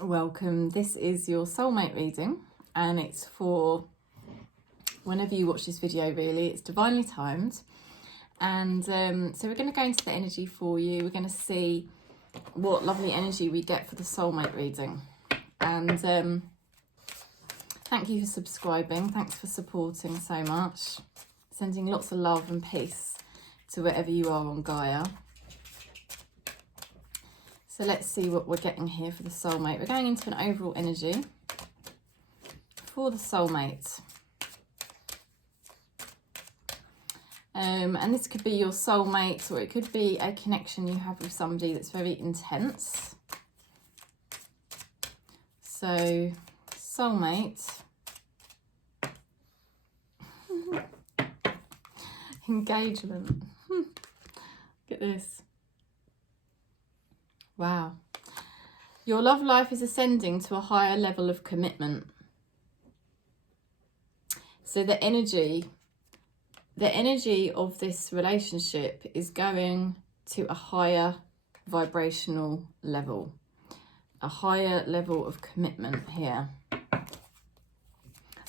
welcome. This is your soulmate reading, and it's for whenever you watch this video, really. It's divinely timed. And so we're going to go into the energy for you. We're going to see what lovely energy we get for the soulmate reading. And thank you for subscribing. Thanks for supporting so much. Sending lots of love and peace to wherever you are on Gaia. So let's see what we're getting here for the soulmate. We're going into an overall energy for the soulmate. And this could be your soulmate, or it could be a connection you have with somebody that's very intense. So, soulmate. Engagement. Look at this. Wow. Your love life is ascending to a higher level of commitment. So the energy of this relationship is going to a higher vibrational level, a higher level of commitment here.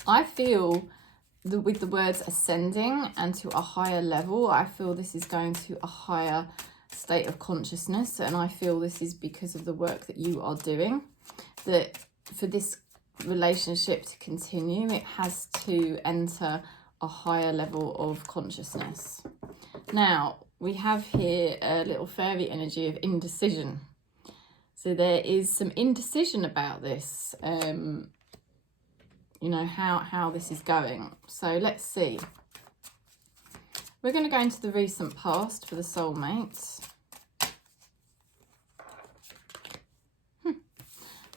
I feel that with the words ascending and to a higher level, I feel this is going to a higher state of consciousness, and I feel this is because of the work that you are doing, that for this relationship to continue, it has to enter a higher level of consciousness. Now, we have here a little fairy energy of indecision. So there is some indecision about this, you know, how this is going. So let's see. We're going to go into the recent past for the soulmates.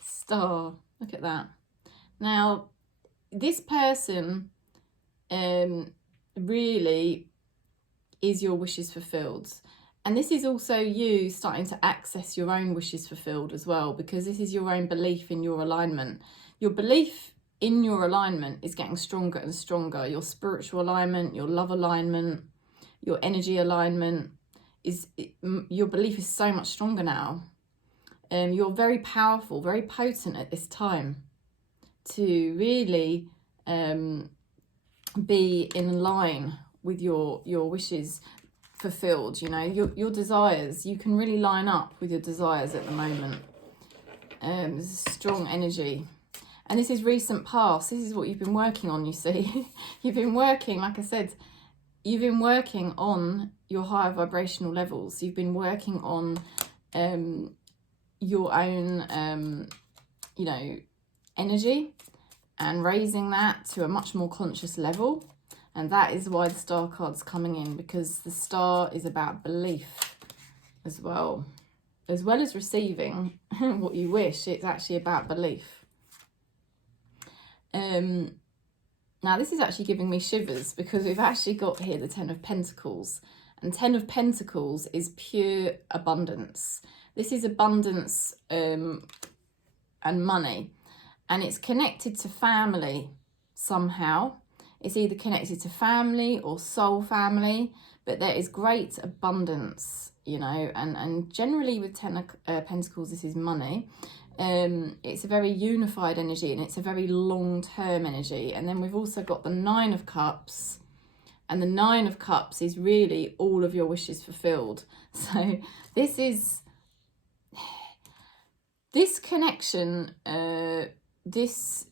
Star, look at that. Now, this person really is your wishes fulfilled. And this is also you starting to access your own wishes fulfilled as well, because this is your own belief in your alignment. Your belief in your alignment is getting stronger and stronger. Your spiritual alignment, your love alignment, your energy alignment, your belief is so much stronger now. You're very powerful, very potent at this time to really be in line with your wishes fulfilled. You know, your desires, you can really line up with your desires at the moment. There's a strong energy. And this is recent past. This is what you've been working on, you see. You've been working, like I said, you've been working on your higher vibrational levels. You've been working on your own, you know, energy and raising that to a much more conscious level. And that is why the star card's coming in, because the star is about belief as well as receiving what you wish. It's actually about belief. Now this is actually giving me shivers, because we've actually got here the Ten of Pentacles, and Ten of Pentacles is pure abundance. This is abundance and money, and it's connected to family somehow. It's either connected to family or soul family, but there is great abundance, you know, and generally with Ten of Pentacles, this is money. It's a very unified energy, and it's a very long-term energy. And then we've also got the Nine of Cups, and the Nine of Cups is really all of your wishes fulfilled. So this connection, this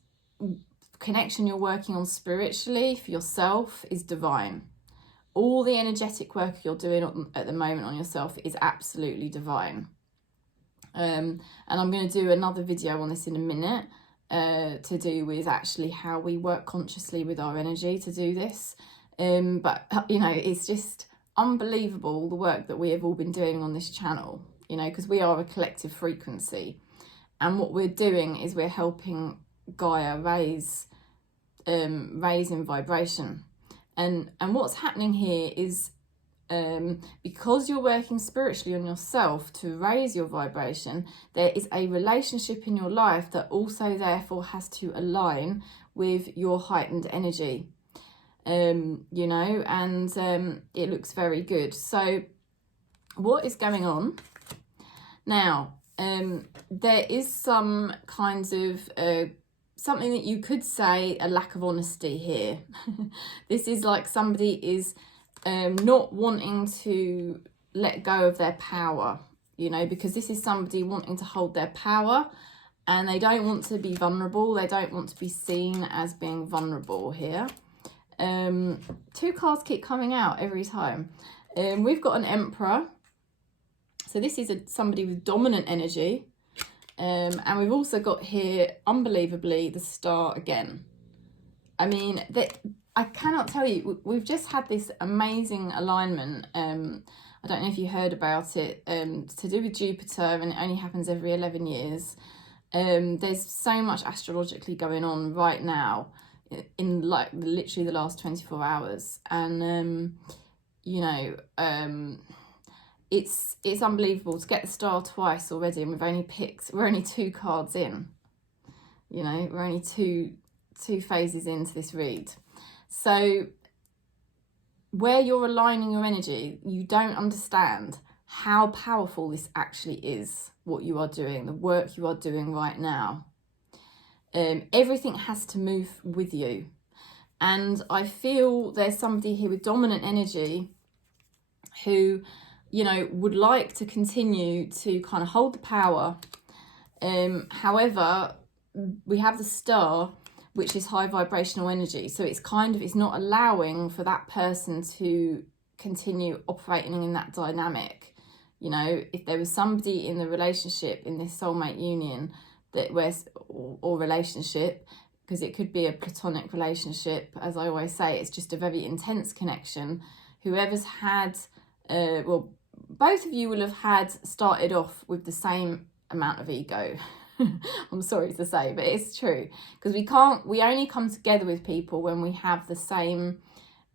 connection you're working on spiritually for yourself is divine. All the energetic work you're doing at the moment on yourself is absolutely divine. And I'm going to do another video on this in a minute to do with actually how we work consciously with our energy to do this. But, you know, it's just unbelievable the work that we have all been doing on this channel, you know, because we are a collective frequency. And what we're doing is we're helping Gaia raise in vibration. And what's happening here is because you're working spiritually on yourself to raise your vibration, there is a relationship in your life that also therefore has to align with your heightened energy, you know, and it looks very good. So what is going on now? there is some kinds of something that you could say a lack of honesty here. This is like somebody is not wanting to let go of their power, you know, because this is somebody wanting to hold their power, and they don't want to be vulnerable. They don't want to be seen as being vulnerable here. Two cards keep coming out every time. We've got an Emperor. So this is somebody with dominant energy. And we've also got here, unbelievably, the Star again. I mean, I cannot tell you, we've just had this amazing alignment. I don't know if you heard about it, to do with Jupiter, and it only happens every 11 years. There's so much astrologically going on right now in like literally the last 24 hours. And, you know, it's unbelievable to get the Star twice already, and we're only 2 cards in, you know, we're only two phases into this read. So where you're aligning your energy, you don't understand how powerful this actually is, what you are doing, the work you are doing right now. Everything has to move with you. And I feel there's somebody here with dominant energy who, you know, would like to continue to kind of hold the power. However, we have the Star, which is high vibrational energy. So it's not allowing for that person to continue operating in that dynamic. You know, if there was somebody in the relationship, in this soulmate union, or relationship, because it could be a platonic relationship, as I always say, it's just a very intense connection. Whoever's had, well, both of you will have started off with the same amount of ego. I'm sorry to say, but it's true, because we only come together with people when we have the same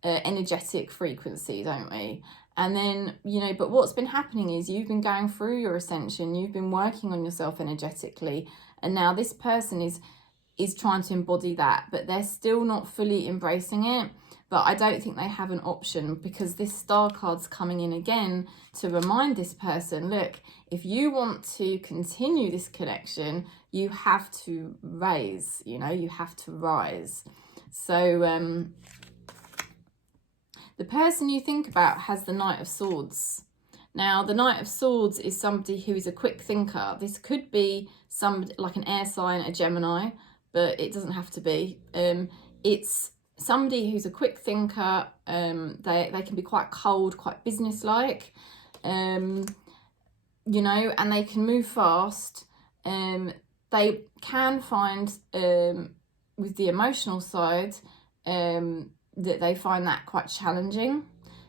energetic frequency, don't we? And then, you know, but what's been happening is you've been going through your ascension, you've been working on yourself energetically, and now this person is trying to embody that, but they're still not fully embracing it. But I don't think they have an option, because this Star card's coming in again to remind this person, look, if you want to continue this connection, you have to raise, you know, you have to rise. So the person you think about has the Knight of Swords. Now, the Knight of Swords is somebody who is a quick thinker. This could be somebody like an air sign, a Gemini, but it doesn't have to be. It's somebody who's a quick thinker. They can be quite cold, quite businesslike, you know, and they can move fast. They can find, with the emotional side, that they find that quite challenging.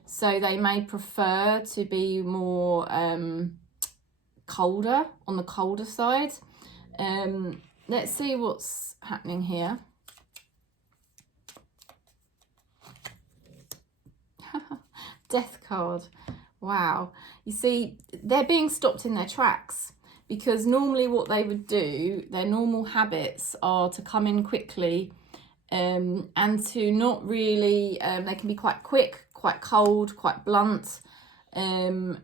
So they may prefer to be more colder, on the colder side. Let's see what's happening here. Death card. Wow. You see, they're being stopped in their tracks, because normally what they would do, their normal habits are to come in quickly, and to not really, they can be quite quick, quite cold, quite blunt. You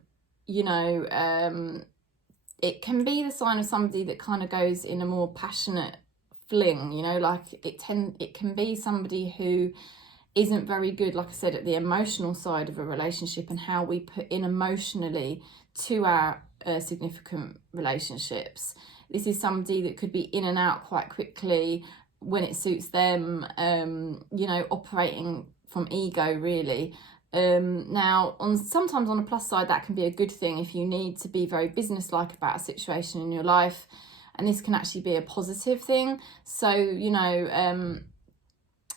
know, it can be the sign of somebody that kind of goes in a more passionate fling, you know, like it can be somebody who isn't very good, like I said, at the emotional side of a relationship and how we put in emotionally to our significant relationships. This is somebody that could be in and out quite quickly when it suits them, you know, operating from ego, really. Now, sometimes on a plus side, that can be a good thing if you need to be very businesslike about a situation in your life, and this can actually be a positive thing. So, you know,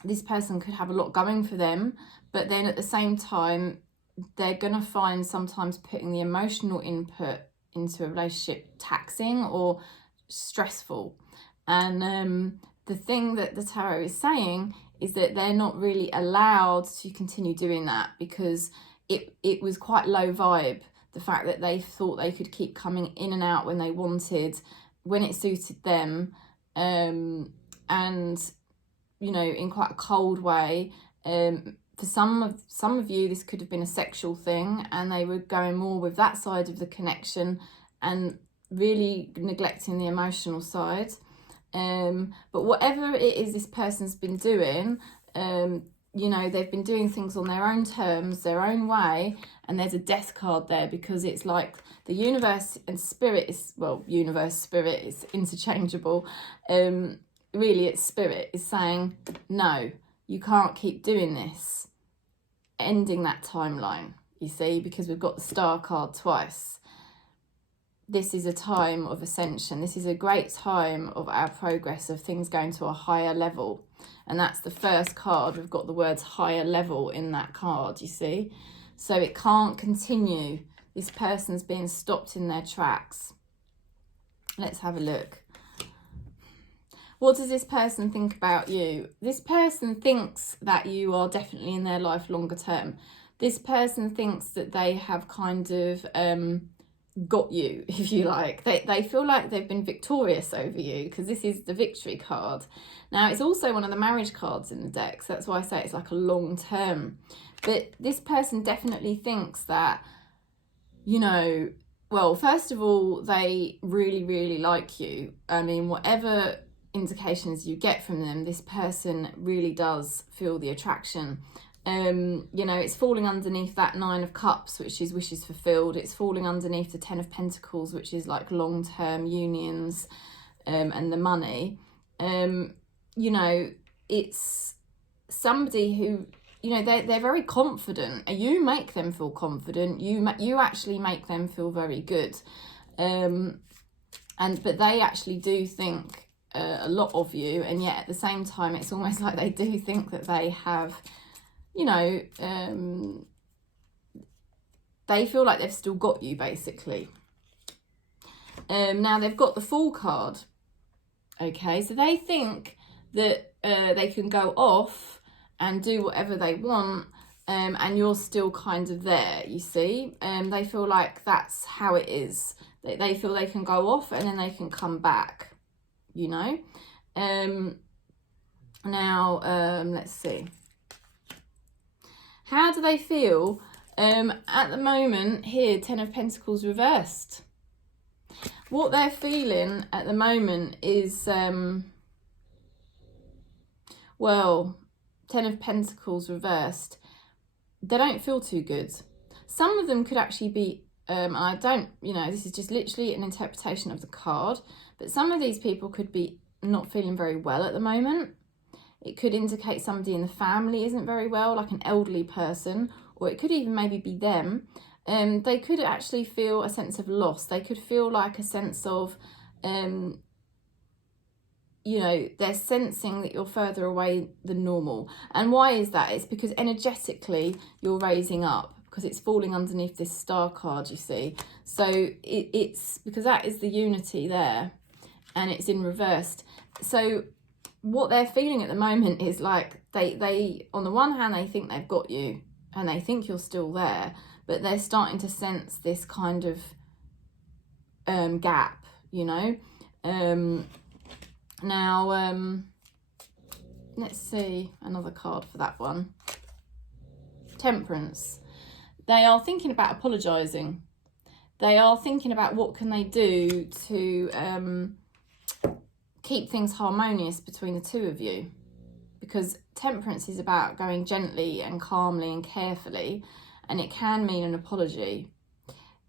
this person could have a lot going for them, but then at the same time, they're going to find sometimes putting the emotional input into a relationship taxing or stressful. And the thing that the tarot is saying is that they're not really allowed to continue doing that, because it was quite low vibe, the fact that they thought they could keep coming in and out when they wanted, when it suited them, and, you know, in quite a cold way. For some of you, this could have been a sexual thing, and they were going more with that side of the connection, and really neglecting the emotional side. But whatever it is this person's been doing, you know, they've been doing things on their own terms, their own way, and there's a death card there, because it's like the universe and spirit is, well, universe, spirit is interchangeable. Really, it's spirit is saying, no, you can't keep doing this. Ending that timeline, you see, because we've got the star card twice. This is a time of ascension. This is a great time of our progress, of things going to a higher level. And that's the first card. We've got the words higher level in that card, you see. So it can't continue. This person's being stopped in their tracks. Let's have a look. What does this person think about you? This person thinks that you are definitely in their life longer term. This person thinks that they have kind of got you, if you like. They feel like they've been victorious over you, because this is the victory card. Now, it's also one of the marriage cards in the deck, so that's why I say it's like a long term. But this person definitely thinks that, you know, well, first of all, they really, really like you. I mean, whatever indications you get from them, this person really does feel the attraction. You know, it's falling underneath that 9 of Cups, which is wishes fulfilled. It's falling underneath the 10 of Pentacles, which is like long-term unions, and the money. You know, it's somebody who, you know, they're very confident. You make them feel confident. You actually make them feel very good. But they actually do think a lot of you, and yet at the same time, it's almost like they do think that they have, you know, they feel like they've still got you, basically. Now they've got the Fool card. Okay, so they think that they can go off and do whatever they want, and you're still kind of there, you see. They feel like that's how it is. They feel they can go off and then they can come back, you know. Now, let's see. How do they feel at the moment here? 10 of Pentacles reversed. What they're feeling at the moment is, well, 10 of Pentacles reversed. They don't feel too good. Some of them could actually be, I don't, you know, this is just literally an interpretation of the card, but some of these people could be not feeling very well at the moment. It could indicate somebody in the family isn't very well, like an elderly person, or it could even maybe be them. They could actually feel a sense of loss. They could feel like a sense of, you know, they're sensing that you're further away than normal. And why is that? It's because energetically you're raising up, because it's falling underneath this star card, you see. So it's because that is the unity there, and it's in reversed. So what they're feeling at the moment is like they on the one hand, they think they've got you and they think you're still there, but they're starting to sense this kind of gap, you know. Now, let's see another card for that one. Temperance. They are thinking about apologising. They are thinking about what can they do to keep things harmonious between the two of you. Because temperance is about going gently and calmly and carefully, and it can mean an apology.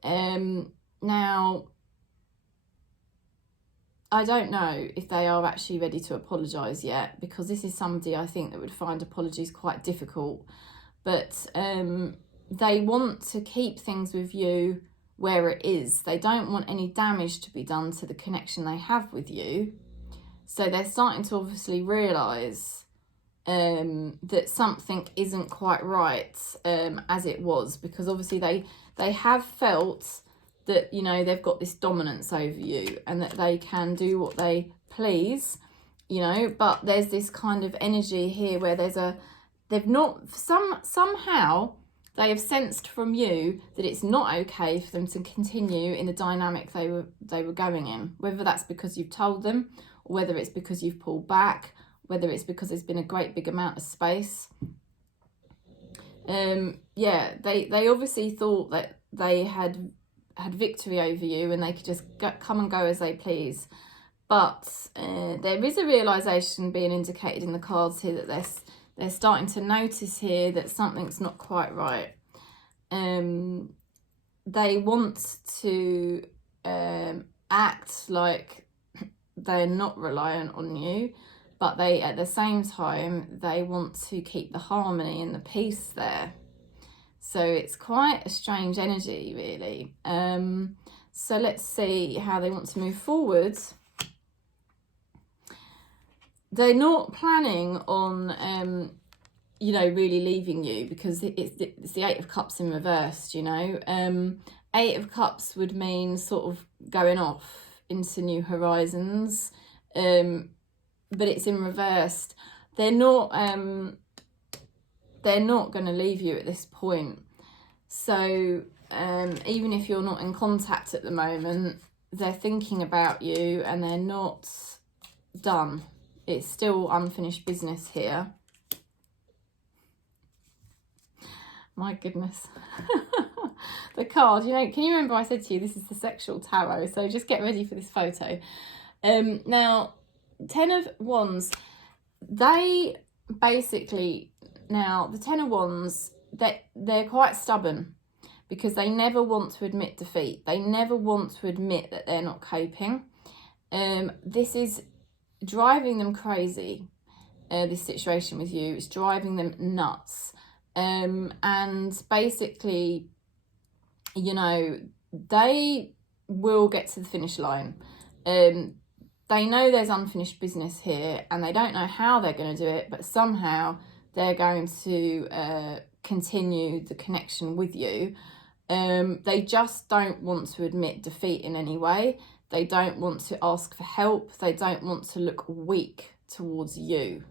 Now, I don't know if they are actually ready to apologise yet, because this is somebody I think that would find apologies quite difficult. But they want to keep things with you where it is. They don't want any damage to be done to the connection they have with you. So they're starting to obviously realise that something isn't quite right as it was, because obviously they have felt that, you know, they've got this dominance over you and that they can do what they please, you know. But there's this kind of energy here where somehow they have sensed from you that it's not okay for them to continue in the dynamic they were going in, whether that's because you've told them, or whether it's because you've pulled back, whether it's because there's been a great big amount of space. Yeah, they obviously thought that they had had victory over you and they could just come and go as they please. But there is a realisation being indicated in the cards here that they're starting to notice here that something's not quite right. They want to act like they're not reliant on you, but they, at the same time, they want to keep the harmony and the peace there. So it's quite a strange energy, really. So let's see how they want to move forward. They're not planning on, you know, really leaving you, because it's the Eight of Cups in reversed, you know. Eight of Cups would mean sort of going off into new horizons, but it's in reversed. They're not going to leave you at this point. So even if you're not in contact at the moment, they're thinking about you and they're not done. It's still unfinished business here. My goodness. The card, you know, can you remember I said to you this is the sexual tarot, so just get ready for this photo. Now, Ten of Wands, they basically, now the Ten of Wands, they're quite stubborn because they never want to admit defeat. They never want to admit that they're not coping. This is driving them crazy, this situation with you. It's driving them nuts. And basically, you know, they will get to the finish line. They know there's unfinished business here and they don't know how they're going to do it, but somehow they're going to continue the connection with you. They just don't want to admit defeat in any way. They don't want to ask for help. They don't want to look weak towards you.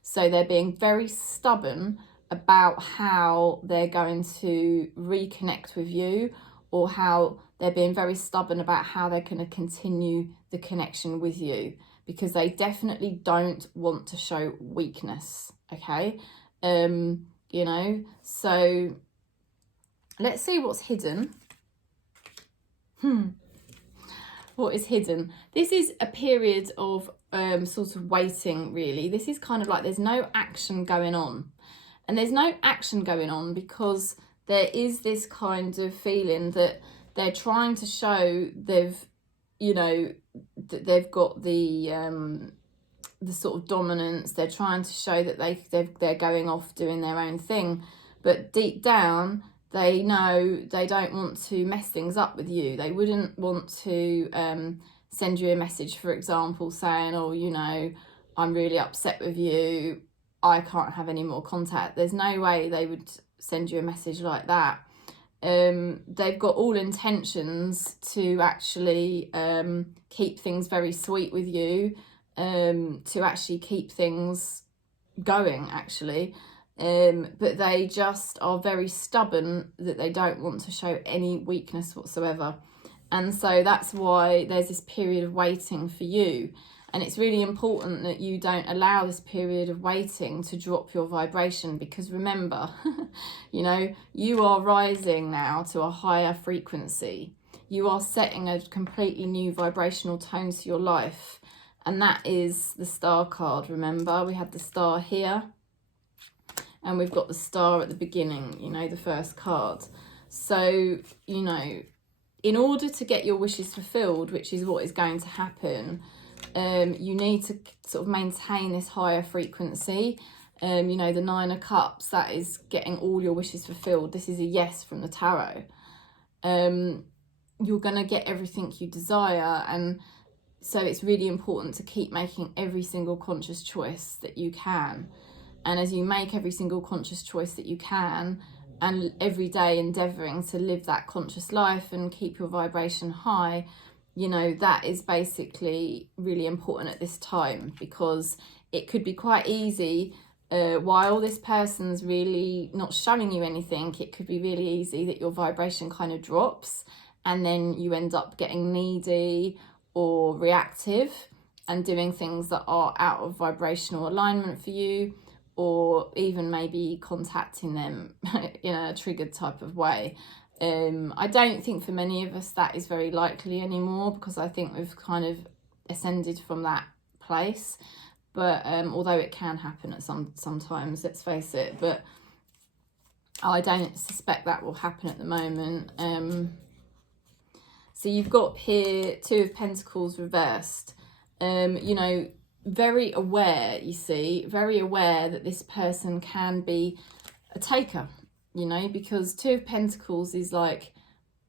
So they're being very stubborn about how they're going to reconnect with you, or how they're being very stubborn about how they're going to continue the connection with you, because they definitely don't want to show weakness, okay? You know, so let's see what's hidden. What is hidden? This is a period of sort of waiting, really. This is kind of like there's no action going on. And there's no action going on because there is this kind of feeling that they're trying to show they've, you know, that they've got the sort of dominance. They're trying to show that they're going off doing their own thing. But deep down, they know they don't want to mess things up with you. They wouldn't want to send you a message, for example, saying, oh, you know, I'm really upset with you. I can't have any more contact. There's no way they would send you a message like that. They've got all intentions to actually keep things very sweet with you, to actually keep things going, actually. But they just are very stubborn that they don't want to show any weakness whatsoever. And so that's why there's this period of waiting for you. And it's really important that you don't allow this period of waiting to drop your vibration, because remember, you know, you are rising now to a higher frequency. You are setting a completely new vibrational tone to your life. And that is the Star card, remember? We had the Star here. And we've got the Star at the beginning, you know, the first card. So, you know, in order to get your wishes fulfilled, which is what is going to happen, you need to sort of maintain this higher frequency. You know, the Nine of Cups, that is getting all your wishes fulfilled. This is a yes from the tarot. You're going to get everything you desire. And so it's really important to keep making every single conscious choice that you can. And as you make every single conscious choice that you can, and every day endeavouring to live that conscious life and keep your vibration high, you know, that is basically really important at this time, because it could be quite easy, while this person's really not showing you anything, it could be really easy that your vibration kind of drops and then you end up getting needy or reactive and doing things that are out of vibrational alignment for you, or even maybe contacting them in a triggered type of way. I don't think for many of us that is very likely anymore, because I think we've kind of ascended from that place. But although it can happen at sometimes, let's face it, but I don't suspect that will happen at the moment. So you've got here Two of Pentacles reversed. You know, very aware, you see, very aware that this person can be a taker, you know, because Two of Pentacles is like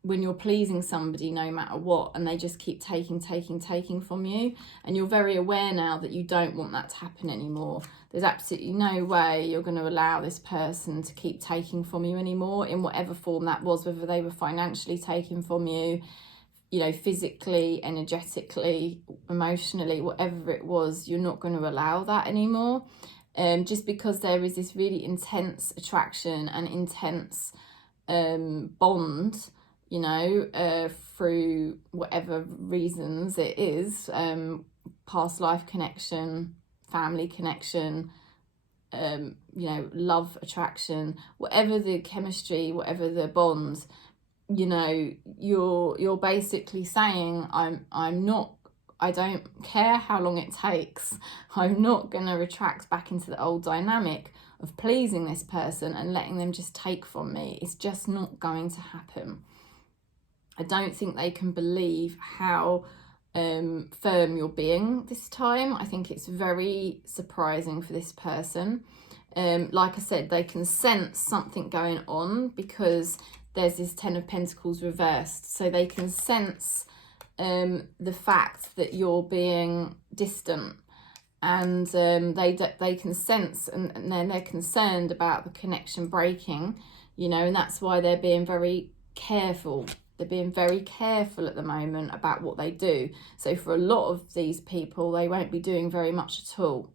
when you're pleasing somebody no matter what, and they just keep taking from you, and you're very aware now that you don't want that to happen anymore. There's absolutely no way you're going to allow this person to keep taking from you anymore, in whatever form that was, whether they were financially taking from you, you know, physically, energetically, emotionally, whatever it was. You're not going to allow that anymore, just because there is this really intense attraction and intense bond, you know, through whatever reasons it is, past life connection, family connection, you know, love, attraction, whatever the chemistry, whatever the bond, you know, you're basically saying, I don't care how long it takes, I'm not going to retract back into the old dynamic of pleasing this person and letting them just take from me. It's just not going to happen. I don't think they can believe how firm you're being this time. I think it's very surprising for this person. Like I said, they can sense something going on because there's this Ten of Pentacles reversed. So they can sense the fact that you're being distant, and they can sense, and then they're concerned about the connection breaking, you know, and that's why they're being very careful. They're being very careful at the moment about what they do. So for a lot of these people, they won't be doing very much at all,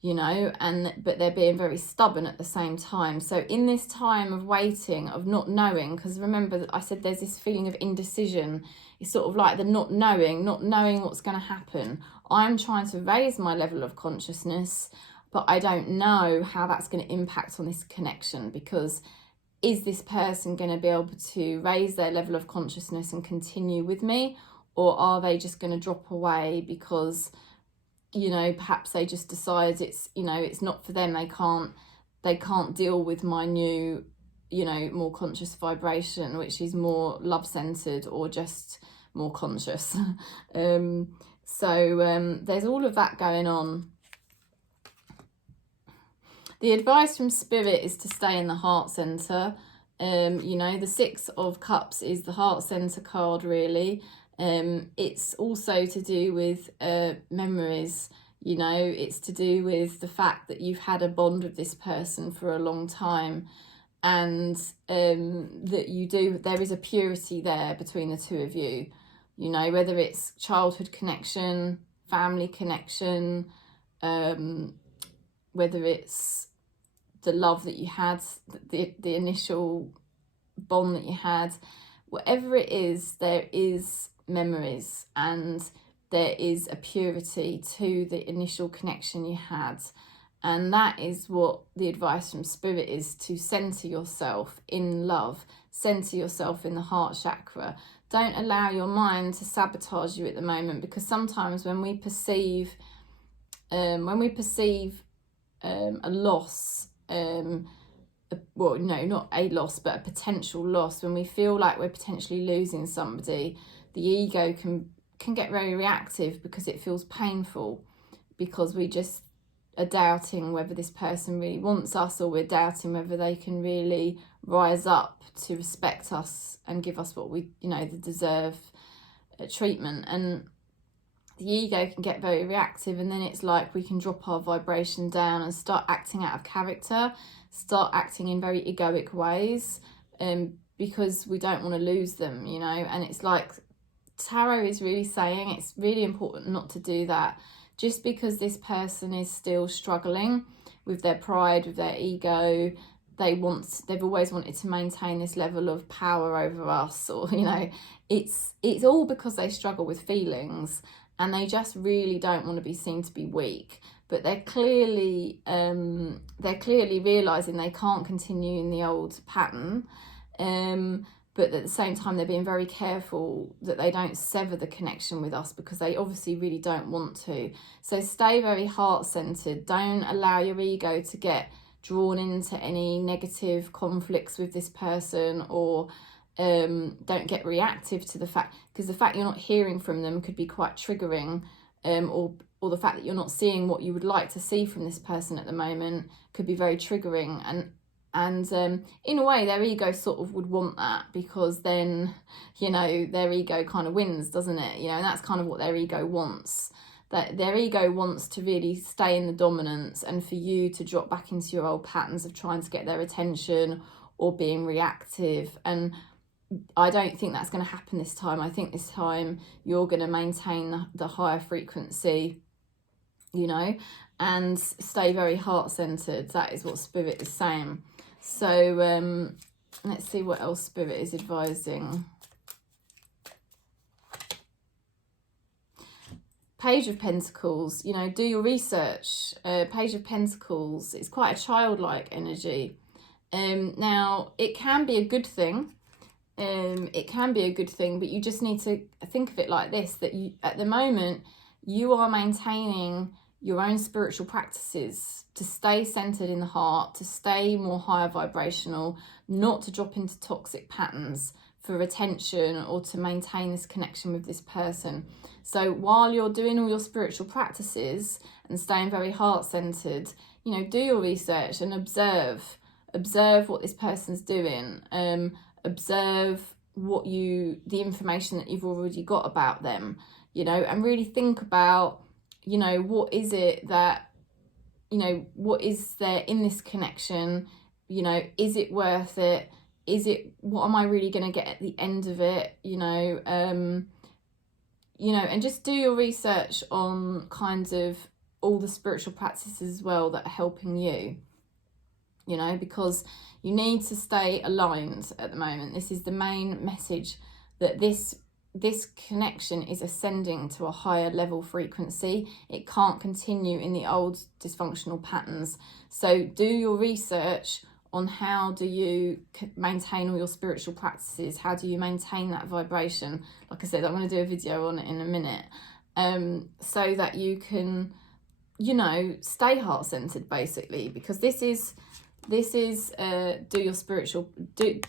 you know, but they're being very stubborn at the same time. So in this time of waiting, of not knowing, because remember I said there's this feeling of indecision. It's sort of like the not knowing what's going to happen. I'm trying to raise my level of consciousness, but I don't know how that's going to impact on this connection, because is this person going to be able to raise their level of consciousness and continue with me, or are they just going to drop away because, you know, perhaps they just decide it's, you know, it's not for them. They can't deal with my new, you know, more conscious vibration, which is more love-centered or just more conscious. So there's all of that going on. The advice from Spirit is to stay in the heart center. You know, the Six of Cups is the heart center card, really. It's also to do with memories. You know, it's to do with the fact that you've had a bond with this person for a long time, and that there is a purity there between the two of you. You know, whether it's childhood connection, family connection, whether it's the love that you had, the initial bond that you had, whatever it is, there is memories, and there is a purity to the initial connection you had. And that is what the advice from Spirit is, to center yourself in love, center yourself in the heart chakra. Don't allow your mind to sabotage you at the moment, because sometimes when we perceive a loss, well, no, not a loss, but a potential loss, when we feel like we're potentially losing somebody, the ego can get very reactive, because it feels painful, because we just are doubting whether this person really wants us, or we're doubting whether they can really rise up to respect us and give us what we, you know, the deserve treatment. And the ego can get very reactive, and then it's like we can drop our vibration down and start acting out of character, start acting in very egoic ways, because we don't want to lose them, you know. And it's like Tarot is really saying it's really important not to do that. Just because this person is still struggling with their pride, with their ego, they've always wanted to maintain this level of power over us, or, you know, it's all because they struggle with feelings, and they just really don't want to be seen to be weak. But they're clearly realizing they can't continue in the old pattern, But at the same time, they're being very careful that they don't sever the connection with us, because they obviously really don't want to. So stay very heart-centered. Don't allow your ego to get drawn into any negative conflicts with this person, or don't get reactive to the fact, because the fact you're not hearing from them could be quite triggering, or the fact that you're not seeing what you would like to see from this person at the moment could be very triggering. And in a way, their ego sort of would want that, because then, you know, their ego kind of wins, doesn't it? You know, and that's kind of what their ego wants. That their ego wants to really stay in the dominance, and for you to drop back into your old patterns of trying to get their attention or being reactive. And I don't think that's going to happen this time. I think this time you're going to maintain the higher frequency, you know, and stay very heart-centered. That is what Spirit is saying. So let's see what else Spirit is advising. Page of Pentacles, you know, do your research. Page of Pentacles, it's quite a childlike energy. Now, it can be a good thing. It can be a good thing, but you just need to think of it like this, that you, at the moment, you are maintaining your own spiritual practices to stay centered in the heart, to stay more higher vibrational, not to drop into toxic patterns for attention or to maintain this connection with this person. So while you're doing all your spiritual practices and staying very heart-centered, you know, do your research and observe what this person's doing. Observe the information that you've already got about them, you know, and really think about, you know, what is it that, you know, what is there in this connection? You know, is it worth it? What am I really going to get at the end of it? You know, and just do your research on kind of all the spiritual practices as well that are helping you, you know, because you need to stay aligned at the moment. This is the main message, that this connection is ascending to a higher level frequency. It can't continue in the old dysfunctional patterns. So do your research on how do you maintain all your spiritual practices. How do you maintain that vibration? Like I said, I'm going to do a video on it in a minute, so that you can, you know, stay heart-centered basically, because this is do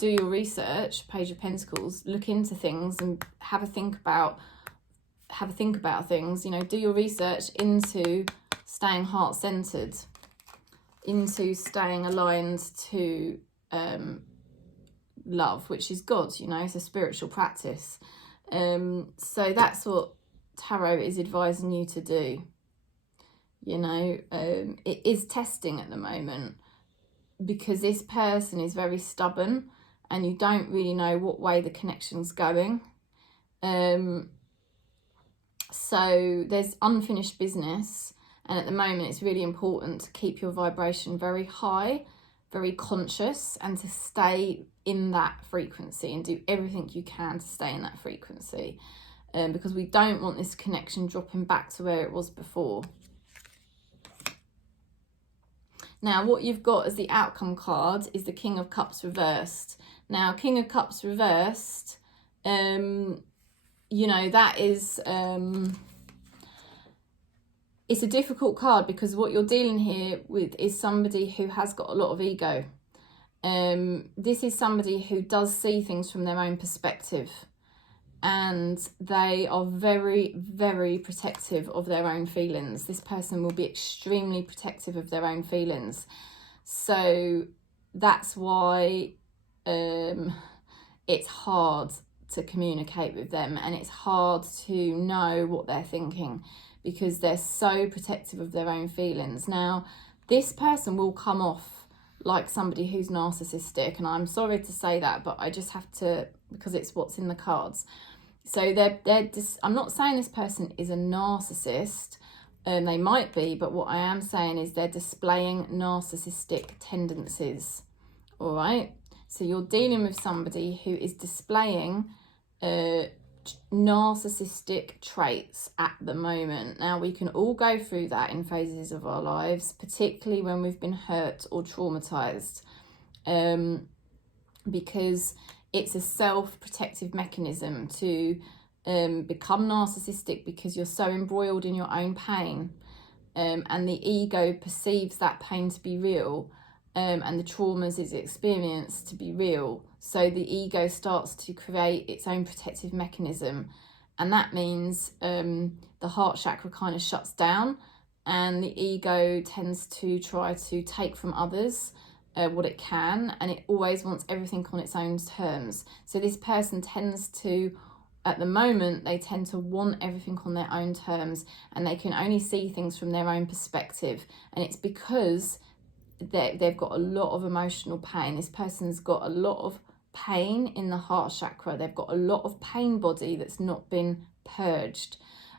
your research. Page of Pentacles, look into things and have a think about things, you know, do your research into staying heart-centered, into staying aligned to love, which is God, you know, it's a spiritual practice. So that's what tarot is advising you to do, you know. It is testing at the moment, because this person is very stubborn and you don't really know what way the connection's going. So there's unfinished business, and at the moment it's really important to keep your vibration very high, very conscious, and to stay in that frequency and do everything you can to stay in that frequency, because we don't want this connection dropping back to where it was before. Now, what you've got as the outcome card is the King of Cups reversed. Now, King of Cups reversed, you know, that is, it's a difficult card, because what you're dealing here with is somebody who has got a lot of ego. This is somebody who does see things from their own perspective, and they are very, very protective of their own feelings. This person will be extremely protective of their own feelings. So that's why it's hard to communicate with them, and it's hard to know what they're thinking, because they're so protective of their own feelings. Now, this person will come off like somebody who's narcissistic, and I'm sorry to say that, but I just have to, because it's what's in the cards. So I'm not saying this person is a narcissist, they might be, but what I am saying is they're displaying narcissistic tendencies, all right? So you're dealing with somebody who is displaying narcissistic traits at the moment. Now, we can all go through that in phases of our lives, particularly when we've been hurt or traumatized. because it's a self-protective mechanism to become narcissistic, because you're so embroiled in your own pain, and the ego perceives that pain to be real, and the traumas it's experienced to be real. So the ego starts to create its own protective mechanism, and that means the heart chakra kind of shuts down, and the ego tends to try to take from others what it can, and it always wants everything on its own terms. So this person tends to, at the moment, they tend to want everything on their own terms, and they can only see things from their own perspective. And it's because they've got a lot of emotional pain. This person's got a lot of pain in the heart chakra. They've got a lot of pain body that's not been purged,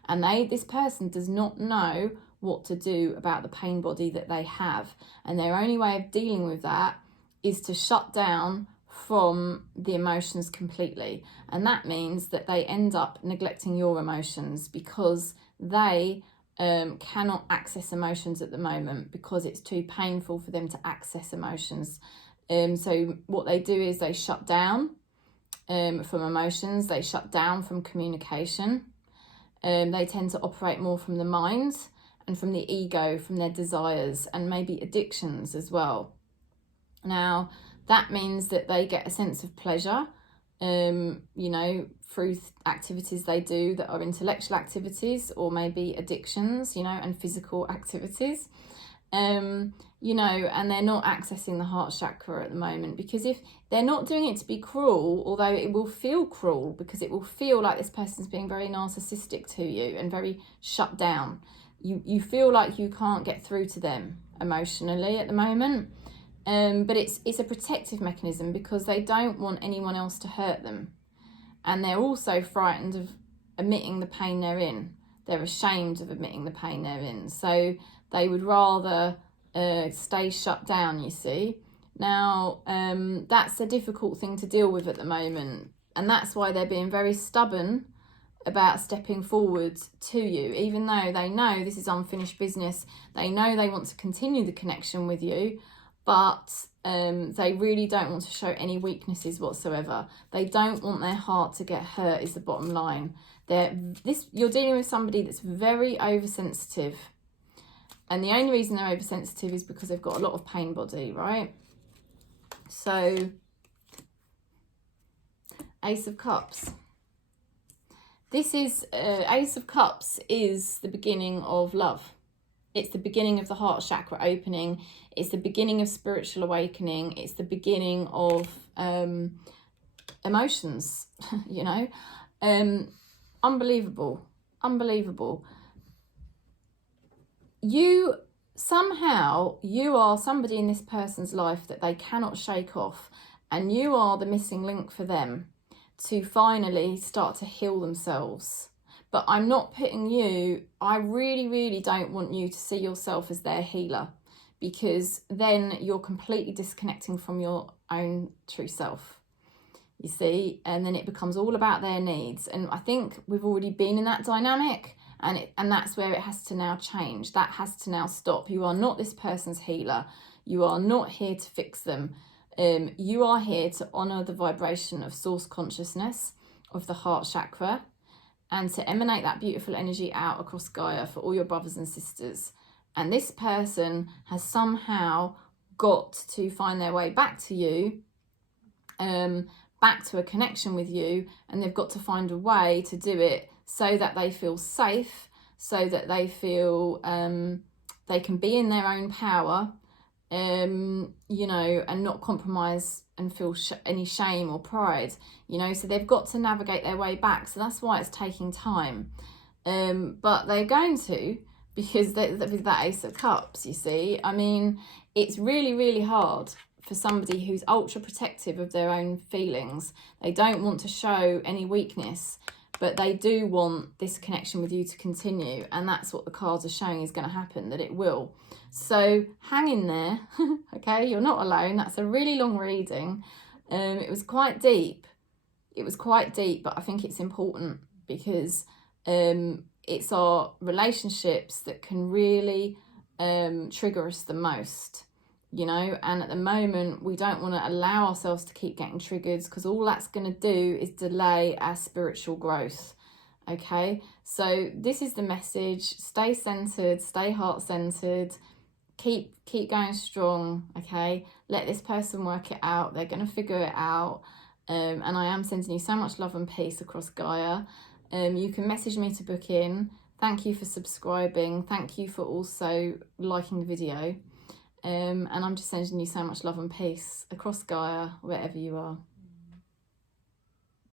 and this person does not know what to do about the pain body that they have, and their only way of dealing with that is to shut down from the emotions completely. And that means that they end up neglecting your emotions, because they cannot access emotions at the moment, because it's too painful for them to access emotions. So what they do is they shut down from emotions, they shut down from communication, they tend to operate more from the mind and from the ego, from their desires, and maybe addictions as well. Now, that means that they get a sense of pleasure, through activities they do that are intellectual activities, or maybe addictions, and physical activities. And they're not accessing the heart chakra at the moment, because if they're not doing it to be cruel, although it will feel cruel, because it will feel like this person's being very narcissistic to you and very shut down. You feel like you can't get through to them emotionally at the moment, but it's a protective mechanism, because they don't want anyone else to hurt them, and they're also frightened of admitting the pain they're in. They're ashamed of admitting the pain they're in, so they would rather stay shut down, you see. Now, that's a difficult thing to deal with at the moment, and that's why they're being very stubborn about stepping forward to you, even though they know this is unfinished business. They know they want to continue the connection with you, but they really don't want to show any weaknesses whatsoever. They don't want their heart to get hurt, is the bottom line. You're dealing with somebody that's very oversensitive, and the only reason they're oversensitive is because they've got a lot of pain body, right? So, Ace of Cups. This is, Ace of Cups is the beginning of love. It's the beginning of the heart chakra opening. It's the beginning of spiritual awakening. It's the beginning of emotions, Unbelievable. Unbelievable. You are somebody in this person's life that they cannot shake off, and you are the missing link for them to finally start to heal themselves. But I'm not putting I really, really don't want you to see yourself as their healer, because then you're completely disconnecting from your own true self, you see, and then it becomes all about their needs. And I think we've already been in that dynamic, and that's where it has to now change. That has to now stop. You are not this person's healer. You are not here to fix them. You are here to honour the vibration of source consciousness, of the heart chakra, and to emanate that beautiful energy out across Gaia for all your brothers and sisters. And this person has somehow got to find their way back to you, back to a connection with you, and they've got to find a way to do it so that they feel safe, so that they feel they can be in their own power, and not compromise and feel any shame or pride, so they've got to navigate their way back. So that's why it's taking time, but they're going to, because with that Ace of Cups, you see, I mean, it's really, really hard for somebody who's ultra protective of their own feelings. They don't want to show any weakness, but they do want this connection with you to continue, and that's what the cards are showing is going to happen, that it will. So hang in there, okay? You're not alone. That's a really long reading. It was quite deep. But I think it's important, because it's our relationships that can really trigger us the most you know, and at the moment we don't want to allow ourselves to keep getting triggered, because all that's going to do is delay our spiritual growth. Okay, so this is the message: stay centered, stay heart-centered, keep going strong. Okay, let this person work it out. They're going to figure it out. And I am sending you so much love and peace across Gaia. You can message me to book in. Thank you for subscribing. Thank you for also liking the video. And I'm just sending you so much love and peace across Gaia, wherever you are.